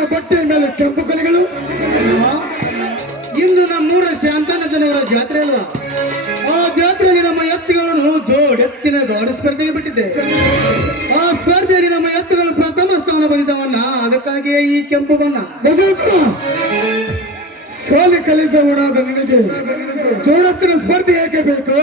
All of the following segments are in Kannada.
ನನ್ನ ಬಟ್ಟೆಯ ಮೇಲೆ ಕೆಂಪು ಕಲೆಗಳು. ಇಂದು ನಮ್ಮೂರ ಶಾಂತನಜನವರ ಜಾತ್ರೆ ಅಲ್ವಾ? ಆ ಜಾತ್ರೆಯಲ್ಲಿ ನಮ್ಮ ಎತ್ತುಗಳನ್ನು ಜೋಡೆತ್ತಿನ ಗಾಡು ಸ್ಪರ್ಧೆಗೆ ಬಿಟ್ಟಿದ್ದೆ. ಆ ಸ್ಪರ್ಧೆಯಲ್ಲಿ ನಮ್ಮ ಎತ್ತುಗಳು ಪ್ರಥಮ ಸ್ಥಾನ ಬಂದಿದ್ದವನ್ನ, ಅದಕ್ಕಾಗಿಯೇ ಈ ಕೆಂಪು ಬಣ್ಣ. ಶಾಲೆ ಕಲಿತವನಾದ ನಿನಗೆ ಜೋಡತ್ತಿನ ಸ್ಪರ್ಧೆ ಏಕೆ ಬೇಕು?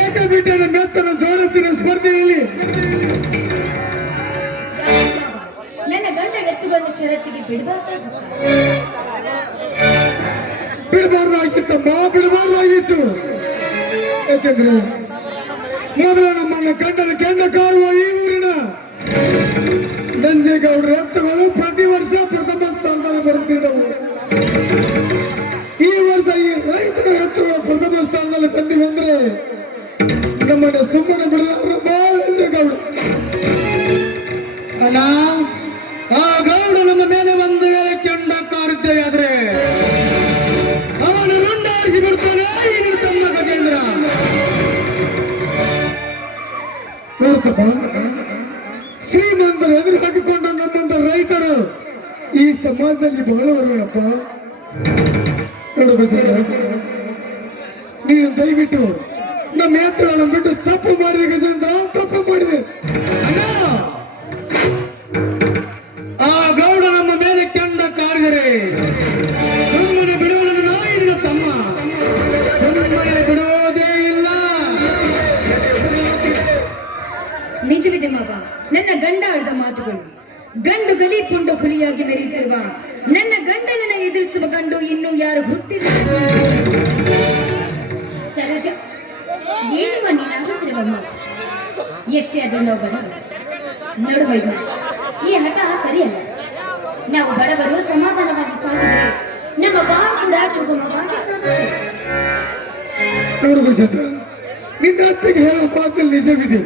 ಏಕೆ ಬಿಟ್ಟರೆ ಮೆತ್ತನ ಜೋಡತ್ತಿನ ಸ್ಪರ್ಧೆಯಲ್ಲಿ ನನ್ನ ಗಂಡ ಎತ್ತು ಬಂದ ಷರತ್ತಿಗೆ ಬಿಡಬಾರ್ದಾಗಿತ್ತಮ್ಮ, ಬಿಡಬಾರ್ದಾಗಿತ್ತು. ಯಾಕೆಂದ್ರೆ ಮೊದಲ ನಮ್ಮನ್ನ ಗಂಡನ ಕೆಂಡ ಕಾರುವ ಈ ಊರಿನ ನಂಜೇಗೌಡರ ಎತ್ತುಗಳು ಪ್ರತಿ ವರ್ಷ ಪ್ರಥಮ ಸ್ಥಾನದಲ್ಲಿ ಬರುತ್ತಿದ್ದವು. ಈ ವರ್ಷ ಈ ರೈತರ ಎತ್ತುಗಳು ಪ್ರಥಮ ಸ್ಥಾನದಲ್ಲಿ ಬಂದಿವೆಂದ್ರೆ ನಮ್ಮನ್ನ ಸುಮ್ಮನೆ ಬಿಡಲಾರ ಗೌಡ. ಅಲ್ಲ, ಆ ಗೌಡ ನಮ್ಮ ಮೇಲೆ ಒಂದು ವೇಳೆ ಕೆಂಡ ಕಾರಿದ್ದೆಯಾದ್ರೆ ಅವನು ರುಂಡಾರಿಸಿ ಬಿಡ್ತಾನೆ ಈ ತಮ್ಮ ಗಜೇಂದ್ರ. ನೋಡ್ತಪ್ಪ, ಶ್ರೀಮಂತರು ಎದುರು ಹಾಕಿಕೊಂಡ ನಮ್ಮಂತ ರೈತರು ಈ ಸಮಾಜದಲ್ಲಿ ಬಹಳವರಪ್ಪ. ನೋಡು ಬಸವ, ನೀನು ದಯವಿಟ್ಟು ನಮ್ಮ ಎತ್ತುಗಳನ್ನು ಬಿಟ್ಟು ತಪ್ಪು ಮಾಡಿದೆ ಗಜೇಂದ್ರ, ತಪ್ಪು ಮಾಡಿದೆ. ಆ ಗೌಡ ನಮ್ಮ ಮೇಲೆ ಕೆಂಡ ಕಾರಿದರೆ ಸುಮ್ಮನೆ ಬಿಡುವುದು ನಾಯಿನ ತಮ್ಮ, ಸುಮ್ಮನೆ ಬಿಡುವುದೇ ಇಲ್ಲ. ನಿಜವಿದೆ ಮಾವ, ನನ್ನ ಗಂಡ ಆಡಿದ ಮಾತುಗಳು. ಗಂಡು ಗಲಿ ಪುಂಡು ಹುಲಿಯಾಗಿ ಮೆರೆಯುತ್ತಿರುವ ನನ್ನ ಗಂಡನನ್ನ ಎದುರಿಸುವ ಗಂಡು ಇನ್ನು ಯಾರು ಹುಟ್ಟಿಲ್ಲ. ಸರೋಜ, ಏನುವ ನೀನಾಗುತ್ತಿರುವಮ್ಮ? ಎಷ್ಟೇ ಆದ್ರೂ ನಾವು ಬಡವರು. ನೋಡು ವೈದ್ಯ, ಈ ಹಠ ಸರಿಯಲ್ಲ. ನಾವು ಬಡವರು ಸಮಾಧಾನವಾಗಿ ಸಾಗಿದ್ರೆ ನಮ್ಮ ಬಾಳ ಸುಗಮವಾಗಿ ಸಾಗುತ್ತೆ. ನೋಡು ಬಸವ, ನಿನ್ನ ಅತ್ತಿಗೆ ಹೇಳೋ ಮಾತಲ್ಲಿ ನಿಜವಿದೆ.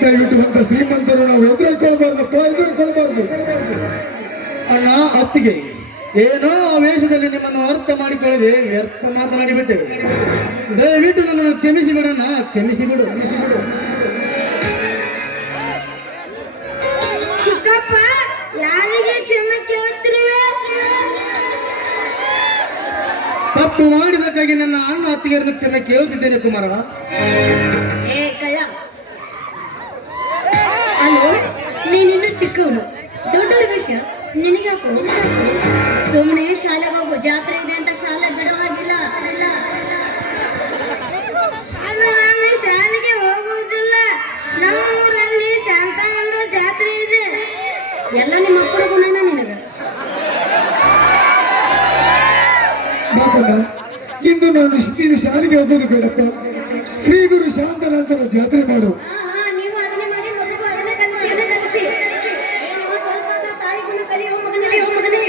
ದಯವಿಟ್ಟು ಅಂತ ಶ್ರೀಮಂತರು ನಾವು ಎದುರುಕೊಳ್ಬಾರ್ದು. ಅಣ್ಣ, ಅತ್ತಿಗೆ ಏನೋ ಆವೇಶದಲ್ಲಿ ನಿಮ್ಮನ್ನು ಅರ್ಥ ಮಾಡಿಕೊಳ್ಳದೆ ವ್ಯರ್ಥ ಮಾತನಾಡಿಬಿಟ್ಟೆ. ದಯವಿಟ್ಟು ನನ್ನನ್ನು ಕ್ಷಮಿಸಿಬಿಡಣ್ಣ, ಕ್ಷಮಿಸಿಬಿಡು. ಚಿಕ್ಕಪ್ಪ, ಯಾರಿಗೆ ಕ್ಷಮೆ ಕೇಳುತ್ತಿರುವೆ? ತಪ್ಪು ಮಾಡಿದಕ್ಕಾಗಿ ನನ್ನ ಅಣ್ಣ ಅತ್ತಿಗೆಯರನ್ನು ಕ್ಷಮೆ ಕೇಳುತ್ತಿದ್ದೇನೆ ಕುಮಾರ. ಏ ಕಳ್ಳ, ಅಲ್ಲೋ, ನೀನಿನ್ನು ಚಿಕ್ಕವನು. ದೊಡ್ಡವ್ರ ವಿಷಯ ನಿನಗಾಕು. ಸುಮ್ಮನೆ ಶಾಲೆಗೆ ಹೋಗು. ಜಾತ್ರೆ ಇದೆ ಅಂತ ಶಾಲೆ ಬಿಡೋ ಹಾಗಿಲ್ಲ. ಅಲ್ಲ, ನಾನು ಶಾಲೆಗೆ ಹೋಗುವುದಿಲ್ಲ. ನಮ್ಮೂರಲ್ಲಿ ಶಾಂತನಂದ ಜಾತ್ರೆ ಇದೆ. ಎಲ್ಲ ನಿಮ್ಮ ಅಪ್ಪನ ಗುಣನ ನಿನಗ. ಇಂದು ನೀನು ಶಾಲೆಗೆ ಹೋಗೋದು ಬೇಡಪ್ಪ. ಶ್ರೀ ಗುರು ಶಾಂತನಾಥನ ಜಾತ್ರೆ ಮಾಡು. ನೀವು ಅದನ್ನೇ ಮಾಡಿ, ಮಗು ಅದನ್ನೇ ಕಲಿಸಿ. ಸ್ವಲ್ಪ ತಾಯಿ ಗುಣ ಕಲಿಯೋ ಮಗನೇ.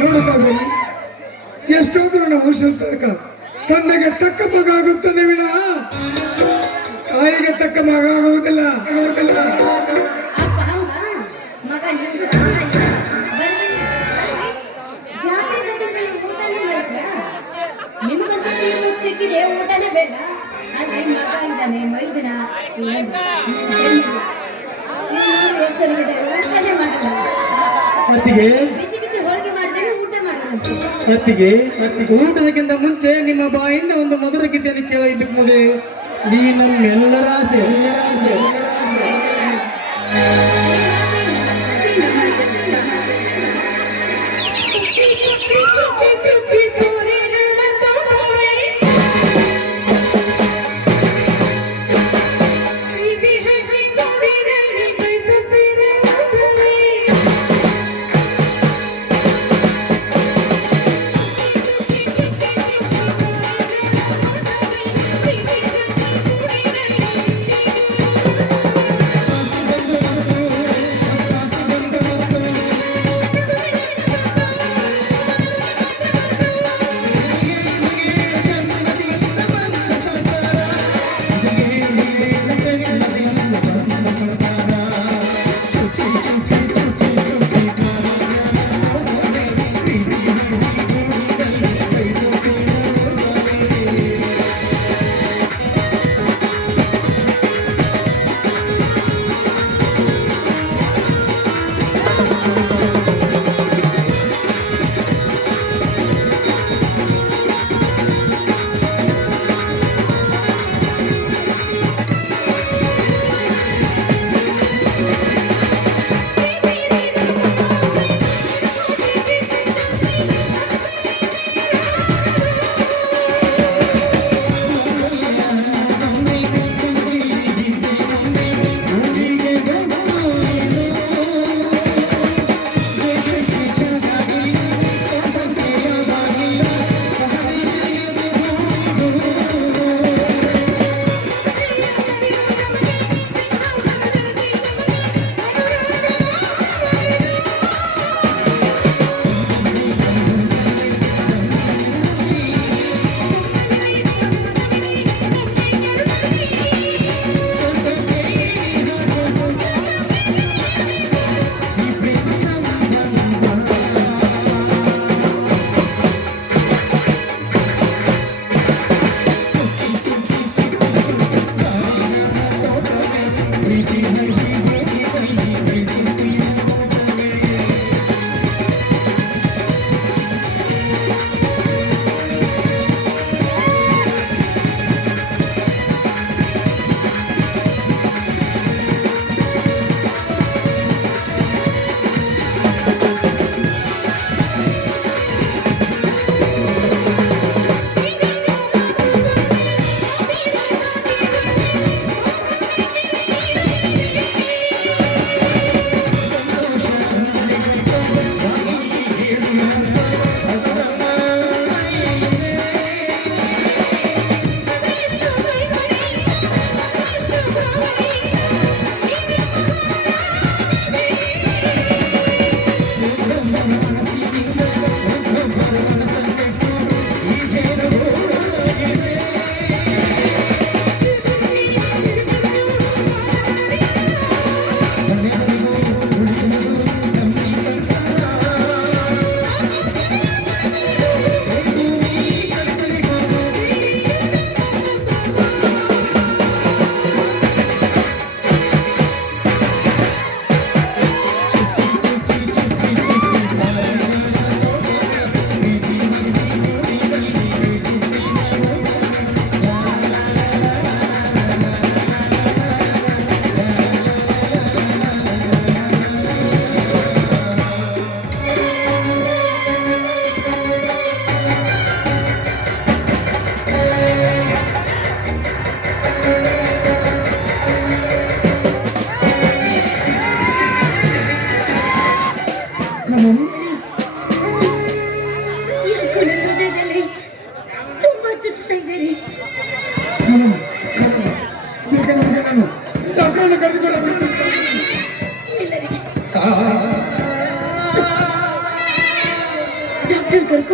ನೋಡಕ್ಕಾಗಲ್ಲ, ಎಷ್ಟೋದ್ರು ನಾವು ತನಕ ತಂದೆಗೆ ತಕ್ಕ ಮಗ ಆಗುತ್ತಾನೆ ವಿನ ತಾಯಿಗೆ ತಕ್ಕ ಮಗ ಆಗುವುದಿಲ್ಲ. ಅಪ್ಪ ಹಂಗ ಮಗ ಜಾತ್ರೆ ಬಂದಿದ್ದಲ್ಲಿ ಊಟನೇ ಮಾಡಿದ್ರ? ನಿಮಗಂತೂ ಸಿಕ್ಕಿದೆ, ಊಟನೇ ಬೇಡ. ಅಲ್ಲಿ ಮಗ ಇದ್ದಾನೆ, ಮೈದನ ಹೆಸರಿಗಿದೆ, ಊಟನೇ ಮಾಡಲ್ಲ. ಅತ್ತಿಗೆ ಬಿಸಿ ಬಿಸಿ ಹೋಳಿಗೆ ಮಾಡಿದರೆ ಊಟ ಮಾಡೋಣಂತೆ. ಅತ್ತಿಗೆ ಊಟದಕ್ಕಿಂತ ಮುಂಚೆ ನಿಮ್ಮ ಬಾಯಿಂದ ಒಂದು ಮಧುರ ಗೀತೆಯನ್ನು ಕೇಳಲಿಕ್ಕೆ ನೀ ನಮ್ಮೆಲ್ಲರ ಆಸೆ.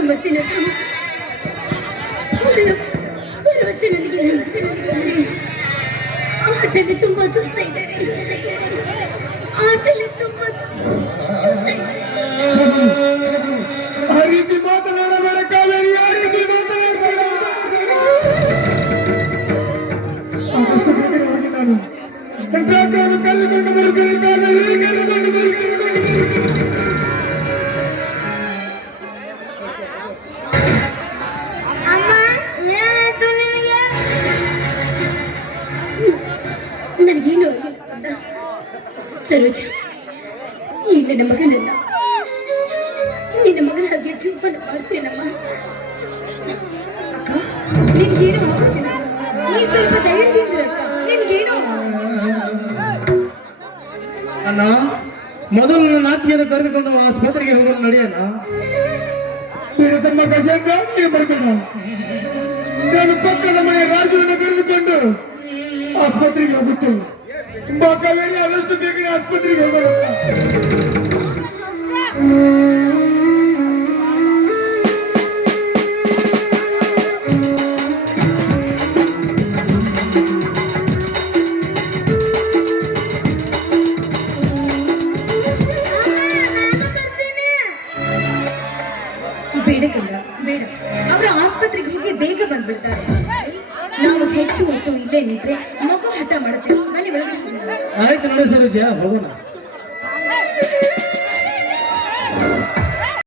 ಕರ್ಕೊಂಡ್ಬರ್ತೀನಿ ಅಂತ ಭರವಸೆ ನನಗೆ ಆಟಲ್ಲಿ ತುಂಬಾ ಸುಸ್ತ ಇದ್ದಾರೆ ಆಟಲ್ಲಿ ತುಂಬಾ ಸುಸ್ತ ಇದ್ದಾರೆ. ಆ ರೀತಿ ಮಾತನಾಡಬೇಡ ಕಾವೇರಿ, ಆ ರೀತಿ ಮಾತನಾಡಬೇಡ. ಆದಷ್ಟು ಬೇಗನೆ ಹೋಗಿ ನಾನು ಟ್ರ್ಯಾಕ್ಟರ್ ಕರೆದುಕೊಂಡು ಬರುತ್ತೇನೆ ಕಾವೇರಿ, ಕರೆದುಕೊಂಡು ಬರುತ್ತೇನೆ. ಅಮ್ಮ ಏನಾಯ್ತು ನಿನಗೆ? ನನಗೇನು ಆಗಿಲ್ಲ ಸರೋಜ, ಈ ನನ್ನ ಮಗನನ್ನ ನಿನ್ನ ಮಗನಾಗಿ ಜೋಪಾನ ಮಾಡ್ತೇನಮ್ಮ. ಅಕ್ಕ ನಿನ್ಗೇನು ಆಗೋದಿಲ್ಲ, ನೀ ಸ್ವಲ್ಪ ಧೈರ್ಯದಿಂದ ಅಕ್ಕ, ನಿನ್ಗೇನು ಅಣ್ಣ, ಮೊದಲು ನನ್ನ ನಾತಿಯನ್ನು ಕರೆದುಕೊಂಡು ಆಸ್ಪತ್ರೆಗೆ ಹೋಗಲು ನಡೆಯೋಣ. ನೀನು ತಮ್ಮ ಕಷಾಯ ಬರ್ಬೇಡ. ನಾನು ಪಕ್ಕದ ಮನೆ ರಾಜುವನ್ನು ಕರೆದುಕೊಂಡು ಆಸ್ಪತ್ರೆಗೆ ಹೋಗುತ್ತೇನೆ. ತುಂಬಾ ಕಾವೇರಿ, ಆದಷ್ಟು ಬೇಗನೆ ಆಸ್ಪತ್ರೆಗೆ ಹೋಗೋಣ. ಬೇಡ ಕಂದ, ಬೇಡ. ಅವರ ಆಸ್ಪತ್ರೆಗೆ ಹೋಗಿ ಬೇಗ ಬಂದ್ಬಿಡ್ತಾರೆ. ನಾವು ಹೆಚ್ಚು ಹೊತ್ತು ಇಲ್ಲೇ ನಿಂತ್ರೆ ಮಗು ಹಠ ಮಾಡುತ್ತೆ. ಬನ್ನಿ ಒಳಗೆ ಹೋಗೋಣ. ಆಯ್ತು ನೋಡಿ ಸರೋಜ, ಹೋಗೋಣ.